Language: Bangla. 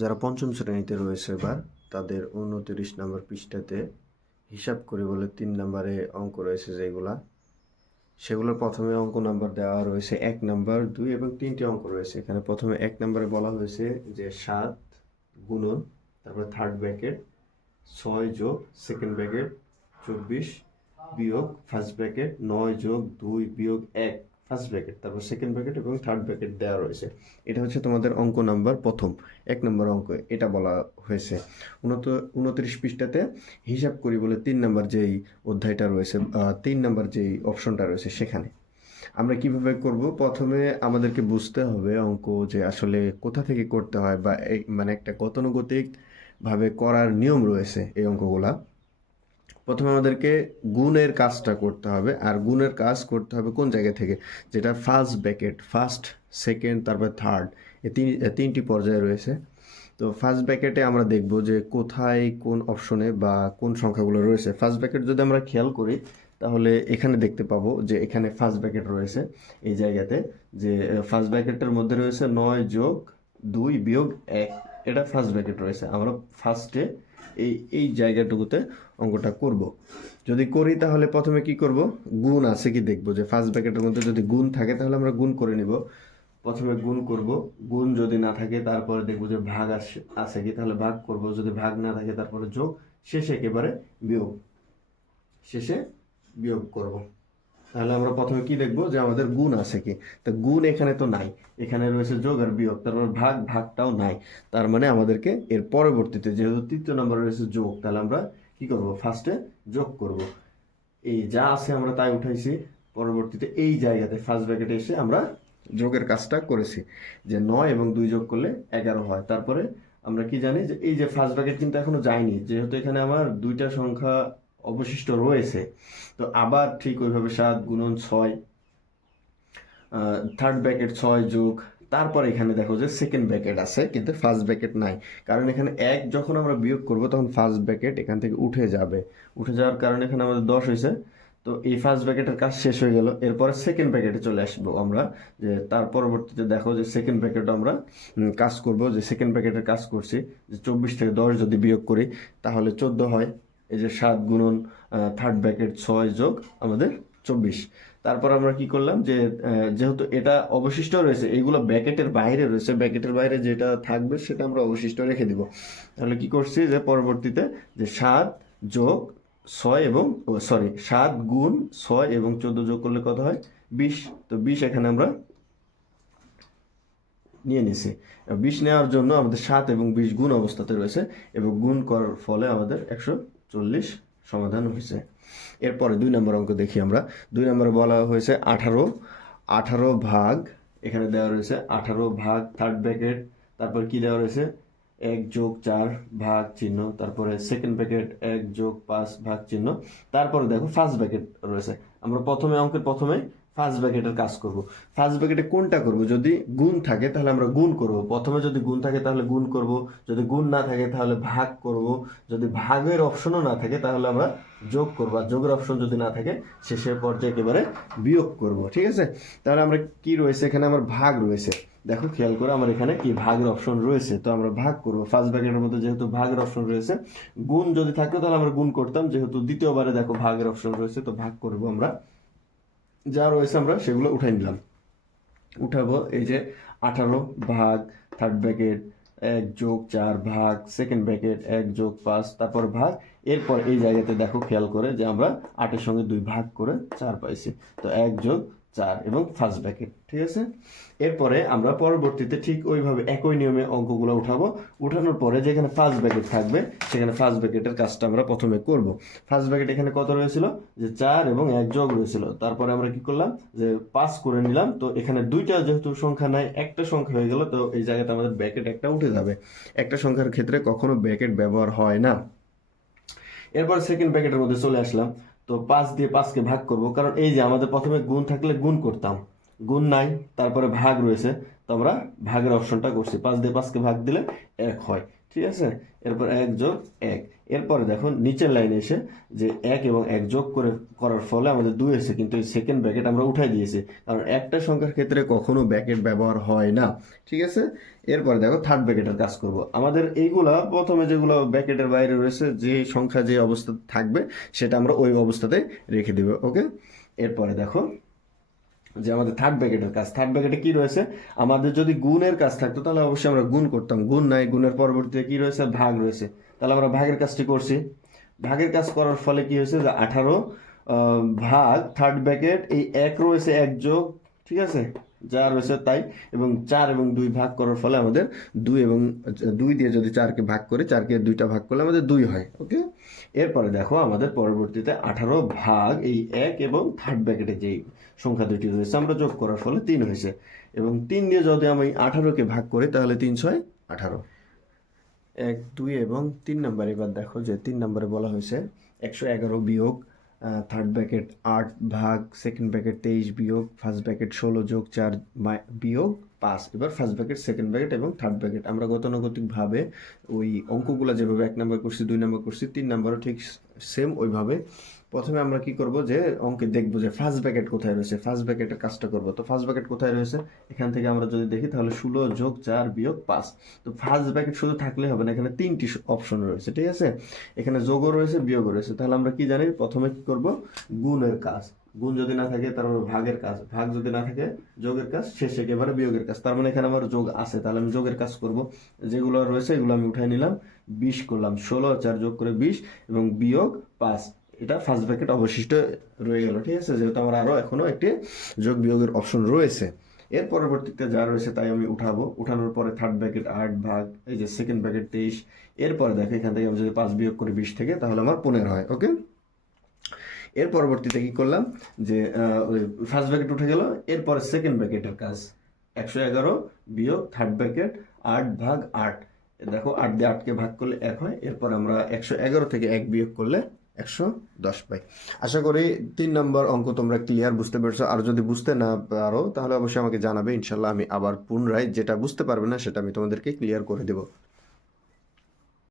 যারা পঞ্চম শ্রেণীতে রয়েছে এবার তাদের ২৯ নম্বর পৃষ্ঠাতে হিসাব করি বলে ৩ নম্বরে অঙ্ক রয়েছে সেগুলোর প্রথমে অঙ্ক নাম্বার দেওয়া রয়েছে ১ নাম্বার, ২ এবং ৩টি অঙ্ক রয়েছে। এখানে প্রথমে ১ নম্বরে বলা হয়েছে যে ৭ গুণন, তারপরে থার্ড ব্র্যাকেট ৬ যোগ সেকেন্ড ব্র্যাকেট ২৪ বিয়োগ ফার্স্ট ব্র্যাকেট ৯ যোগ ২ বিয়োগ ১ ফার্স্ট ব্র্যাকেট, তারপর সেকেন্ড ব্র্যাকেট এবং থার্ড ব্র্যাকেট দেওয়া রয়েছে। এটা হচ্ছে তোমাদের অঙ্ক নাম্বার প্রথম ১ নম্বর অঙ্ক, এটা বলা হয়েছে। ২৯ পৃষ্ঠাতে হিসাব করি বলে ৩ নম্বর যেই অধ্যায়টা রয়েছে, ৩ নম্বর যেই অপশনটা রয়েছে সেখানে আমরা কিভাবে করব। প্রথমে আমাদেরকে বুঝতে হবে অঙ্ক যে আসলে কোথা থেকে করতে হয়, বা মানে একটা গতানুগতিক ভাবে করার নিয়ম রয়েছে এই অঙ্কগুলা। প্রথমে আমাদেরকে গুণের কাজটা করতে হবে, আর গুণের কাজ করতে হবে কোন জায়গা থেকে, যেটা ফার্স্ট ব্র্যাকেট, ফার্স্ট সেকেন্ড তারপর থার্ড, এই তিনটি পর্যায়ে রয়েছে। তো ফার্স্ট ব্র্যাকেটে আমরা দেখব যে কোথায় কোন অপশনে বা কোন সংখ্যাগুলো রয়েছে। ফার্স্ট ব্র্যাকেট যদি আমরা খেয়াল করি তাহলে এখানে দেখতে পাবো যে এখানে ফার্স্ট ব্র্যাকেট রয়েছে এই জায়গাতে, যে ফার্স্ট ব্র্যাকেটের মধ্যে রয়েছে ৯ যোগ ২ বিয়োগ ১, এটা ফার্স্ট ব্র্যাকেট রয়েছে। আমরা ফার্স্টে এই জায়গাটুকুতে অঙ্কটা করব। যদি করি তাহলে প্রথমে কি করব, গুণ আছে কি দেখব, যে ফার্স্ট ব্র্যাকেটের মধ্যে যদি গুণ থাকে তাহলে আমরা গুণ করে নিব। প্রথমে গুণ করব, গুণ যদি না থাকে তারপরে দেখব যে ভাগ আছে কি, তাহলে ভাগ করব, যদি ভাগ না থাকে তারপরে যোগ, শেষে একেবারে বিয়োগ, শেষে বিয়োগ করব। তাহলে আমরা প্রথমে কি দেখব যে আমাদের গুণ আছে কি, তো গুণ এখানে তো নাই, এখানে রয়েছে যোগ আর বিয়োগ, তারপর ভাগটাও নাই। তার মানে আমাদেরকে এর পরবর্তীতে যেহেতু তৃতীয় নম্বরে রয়েছে যোগ, তাহলে আমরা কি করব, ফার্স্টে যোগ করব। এই যা আছে আমরা তাই উঠাইছি, পরবর্তীতে এই জায়গাতে ফার্স্ট ব্র্যাকেটে এসে আমরা যোগের কাজটা করেছি, যে ৯ এবং ২ যোগ করলে ১১ হয়। তারপরে আমরা কি জানি যে এই যে ফার্স্ট ব্র্যাকেট কিন্তু এখনো যায়নি, যেহেতু এখানে আমার দুইটা সংখ্যা অবশিষ্ট রয়েছে। তো আবার ঠিক ওইভাবে ৭ গুণন ৬, থার্ড ব্র্যাকেট ৬ যোগ, তারপর এখানে দেখো যে সেকেন্ড ব্র্যাকেট আছে কিন্তু ফার্স্ট ব্র্যাকেট নাই, কারণ এখানে ১ যখন আমরা বিয়োগ করব তখন ফার্স্ট ব্র্যাকেট এখান থেকে উঠে যাবে, উঠে যাওয়ার কারণে এখানে আমাদের ১০ হয়েছে। তো এই ফার্স্ট ব্র্যাকেটের কাজ শেষ হয়ে গেল, এরপরে সেকেন্ড ব্র্যাকেটে চলে আসবো আমরা, যে তার পরবর্তীতে দেখো যে সেকেন্ড ব্র্যাকেট আমরা কাজ করব, যে সেকেন্ড ব্র্যাকেটের কাজ করছি, যে ২৪ থেকে ১০ যদি বিয়োগ করি তাহলে ১৪ হয়। এই যে ৭ গুণন থার্ড ব্র্যাকেট ৬ যোগ আমাদের ২৪। তারপর আমরা কি করলাম, যে যেহেতু এটা অবশিষ্ট রয়েছে, এইগুলো ব্র্যাকেটের বাইরে রয়েছে, ব্র্যাকেটের বাইরে যেটা থাকবে সেটা আমরা অবশিষ্ট রেখে দিব। তাহলে কি করছি, যে পরবর্তীতে যে ৭ যোগ ৬ এবং ৭ গুণ ৬ এবং ১৪ যোগ করলে কত হয়, ২০। তো ২০ এখানে আমরা নিয়ে নিছি। ২০ নেওয়ার জন্য আমাদের ৭ এবং ২০ গুণ অবস্থাতে রয়েছে, এবং গুণ করার ফলে আমাদের ১৪০ সমাধান হয়েছে। এরপরে ২ নম্বর অঙ্ক দেখি আমরা। ২ নম্বরে বলা হয়েছে ১৮ ভাগ, এখানে দেওয়া রয়েছে ১৮ ভাগ থার্ড ব্র্যাকেট, তারপর কি দেওয়া রয়েছে ১ যোগ ৪ ভাগ চিহ্ন, তারপরে সেকেন্ড ব্র্যাকেট ১ যোগ ৫ ভাগ চিহ্ন, তারপরে দেখো ফার্স্ট ব্র্যাকেট রয়েছে। আমরা অঙ্কের প্রথমে ফার্স্ট ব্র্যাকেটের কাজ করব। ফার্স্ট ব্র্যাকেটে কোনটা করব, যদি গুণ থাকে তাহলে আমরা গুণ করব, প্রথমে যদি গুণ থাকে তাহলে গুণ করব, যদি গুণ না থাকে তাহলে ভাগ করব, যদি ভাগের অপশনও না থাকে তাহলে আমরা যোগ করব, আর যোগের অপশন যদি না থাকে শেষের পর্যায়ে একেবারে বিয়োগ করব। ঠিক আছে, তাহলে আমরা কি রয়েছে, এখানে আমার ভাগ রয়েছে, দেখো খেয়াল করে আমার এখানে কি ভাগের অপশন রয়েছে, তো আমরা ভাগ করব। ফার্স্ট ব্র্যাকেটের মধ্যে যেহেতু ভাগের অপশন রয়েছে, গুণ যদি থাকতো তাহলে আমরা গুণ করতাম, যেহেতু দ্বিতীয়বারে দেখো ভাগের অপশন রয়েছে তো ভাগ করব। আমরা যা রয়েছে আমরা সেগুলো উঠাই নিলাম, উঠাবো। এই যে ১৮ ভাগ থার্ড ব্র্যাকেট ১ যোগ ৪ ভাগ সেকেন্ড ব্র্যাকেট ১ যোগ ৫, তারপর ভাগ, এরপর এই জায়গাতে দেখো খেয়াল করে যে আমরা ৮-এর সঙ্গে ২ ভাগ করে ৪ পাইছি, তো ১ যোগ ৪ এবং ফার্স্ট ব্র্যাকেট। ঠিক আছে, এরপরে আমরা পরবর্তীতে ঠিক ওইভাবে একই নিয়মে অঙ্কগুলো উঠাবো। উঠানোর পরে যেখানে ফার্স্ট ব্র্যাকেট থাকবে সেখানে ফার্স্ট ব্র্যাকেটের কাজটা আমরা প্রথমে করব। ফার্স্ট ব্র্যাকেট এখানে কত রয়েছিল, যে ৪ এবং ১ যোগ রয়েছিল, তারপরে আমরা কি করলাম, যে ৫ করে নিলাম। তো এখানে দুইটা যেহেতু সংখ্যা নাই, একটা সংখ্যা হয়ে গেল, তো এই জায়গাতে আমাদের ব্র্যাকেট একটা উঠে যাবে। একটা সংখ্যার ক্ষেত্রে কখনো ব্র্যাকেট ব্যবহার হয় না। এরপর সেকেন্ড ব্র্যাকেটের মধ্যে চলে আসলাম, তো ৫ দিয়ে ৫কে ভাগ করব, কারণ এই যে আমাদের প্রথমে গুণ থাকলে গুণ করতাম, গুণ নাই, তারপরে ভাগ রয়েছে, তো আমরা ভাগের অপশনটা করছি, ৫ দিয়ে ৫কে ভাগ দিলে ১ হয়। ঠিক আছে, এরপর ১ যোগ ১, এরপরে দেখো নিচের লাইনে এসে যে 1 এবং 1 যোগ করার ফলে আমাদের 2 এসেছে, কিন্তু এই সেকেন্ড ব্র্যাকেট আমরা উঠাই দিয়েছি, কারণ একটা সংখ্যার ক্ষেত্রে কখনো ব্র্যাকেট ব্যবহার হয় না। ঠিক আছে, এরপরে দেখো থার্ড ব্র্যাকেটের কাজ করব। আমাদের এইগুলা প্রথমে যেগুলো ব্র্যাকেটের বাইরে রয়েছে, যে সংখ্যা যে অবস্থা থাকবে সেটা আমরা ওই অবস্থাতে রেখে দেব। ওকে, এরপরে দেখো যে আমাদের থার্ড ব্র্যাকেটের কাজ। থার্ড ব্র্যাকেটে কি রয়েছে, আমাদের যদি গুণের কাজ থাকতো তাহলে অবশ্যই আমরা গুণ করতাম, গুণ নাই, গুণের পরবর্তীতে কি রয়েছে, ভাগ রয়েছে, তাহলে আমরা ভাগের কাজটি করছি। ভাগের কাজ করার ফলে কি হয়েছে, যে 18 ভাগ থার্ড ব্র্যাকেট, এই 1 রয়েছে 1 যোগ, ঠিক আছে, যা রয়েছে তাই, এবং 4 এবং 2 ভাগ করার ফলে আমাদের 2 এবং 2 দিয়ে যদি 4কে ভাগ করি, 4কে 2টা ভাগ করলে আমাদের 2 হয়। ওকে, এরপরে দেখো আমাদের পরবর্তীতে 18 ভাগ এই 1 এবং থার্ড ব্র্যাকেটে যেই সংখ্যা দুটি রয়েছে আমরা যোগ করার ফলে 3 হয়েছে, এবং 3 দিয়ে যদি আমি 18কে ভাগ করি তাহলে 3 6 18। 1 2 এবং 3 নাম্বার। এবার দেখো যে 3 নম্বরে বলা হয়েছে 111 বিয়োগ থার্ড ব্র্যাকেট 8 ভাগ সেকেন্ড ব্র্যাকেট 23 বিয়োগ ফার্স্ট ব্র্যাকেট 16 যোগ 4 বিয়োগ 5। এবার ফার্স্ট ব্র্যাকেট সেকেন্ড ব্র্যাকেট এবং থার্ড ব্র্যাকেট আমরা গতানুগতিকভাবে ওই অঙ্কগুলো যেভাবে 1 নাম্বার করছি, 2 নাম্বার করছি, 3 নাম্বারও ঠিক সেম ওইভাবে। প্রথমে আমরা কি করব, যে অঙ্কে দেখবো যে ফার্স্ট ব্র্যাকেট কোথায় রয়েছে, ফার্স্ট ব্র্যাকেটের কাজটা করব। তো ফার্স্ট ব্র্যাকেট কোথায় রয়েছে, এখান থেকে আমরা যদি দেখি তাহলে 16 যোগ 4 বিয়োগ 5। তো ফার্স্ট ব্র্যাকেট শুধু থাকলে হবে না, এখানে 3টি অপশন রয়েছে, ঠিক আছে, এখানে যোগও রয়েছে বিয়োগও রয়েছে। তাহলে আমরা কি জানি, প্রথমে কি করব, গুণের কাজ, গুণ যদি না থাকে তারপর ভাগের কাজ, ভাগ যদি না থাকে যোগের কাজ, শেষে একেবারে বিয়োগের কাজ। তার মানে এখানে আমার যোগ আছে, তাহলে আমি যোগের কাজ করব। যেগুলো রয়েছে এগুলো আমি উঠাই নিলাম, 20 করলাম, 16 4 যোগ করে 20 এবং বিয়োগ 5। এটা ফার্স্ট ব্র্যাকেট অবশিষ্ট রয়ে গেল, ঠিক আছে, যেহেতু আমার আরও এখনো একটি যোগ বিয়োগের অপশন রয়েছে। এর পরবর্তীতে যা রয়েছে তাই আমি উঠাবো। উঠানোর পরে থার্ড ব্র্যাকেট 8 ভাগ এই যে সেকেন্ড ব্র্যাকেট 23। এরপরে দেখো এখান থেকে আমি যদি 5 বিয়োগ করি 20 থেকে তাহলে আমার 15 হয়। ওকে, এর পরবর্তীতে কি করলাম, যে ওই ফার্স্ট ব্র্যাকেট উঠে গেল। এরপরে সেকেন্ড ব্র্যাকেটের কাজ 111 বিয়োগ থার্ড ব্র্যাকেট 8 ভাগ 8। দেখো 8 দিয়ে 8কে ভাগ করলে 1 হয়। এরপর আমরা 111 থেকে 1 বিয়োগ করলে 110 পাই। আশা করি 3 নম্বর অঙ্ক তোমরা ক্লিয়ার বুঝতে পেরেছো। আর যদি বুঝতে না পারো তাহলে অবশ্যই আমাকে জানাবে, ইনশাল্লাহ আমি আবার পুনরায় যেটা বুঝতে পারবে না সেটা আমি তোমাদেরকে ক্লিয়ার করে দেবো।